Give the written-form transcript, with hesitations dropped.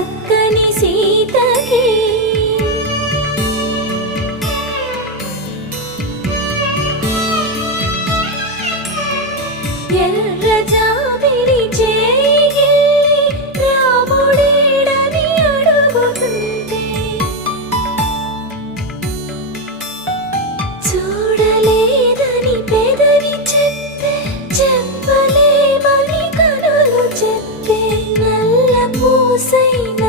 చక్కని సీతకి ఎర్ర జాబిలి చేయి రాముడేడని అడుగుతుంటే చూడలేదని పెదవి చెప్పే చెప్పలేమని కనులు చెప్పే నల్ల పూసైన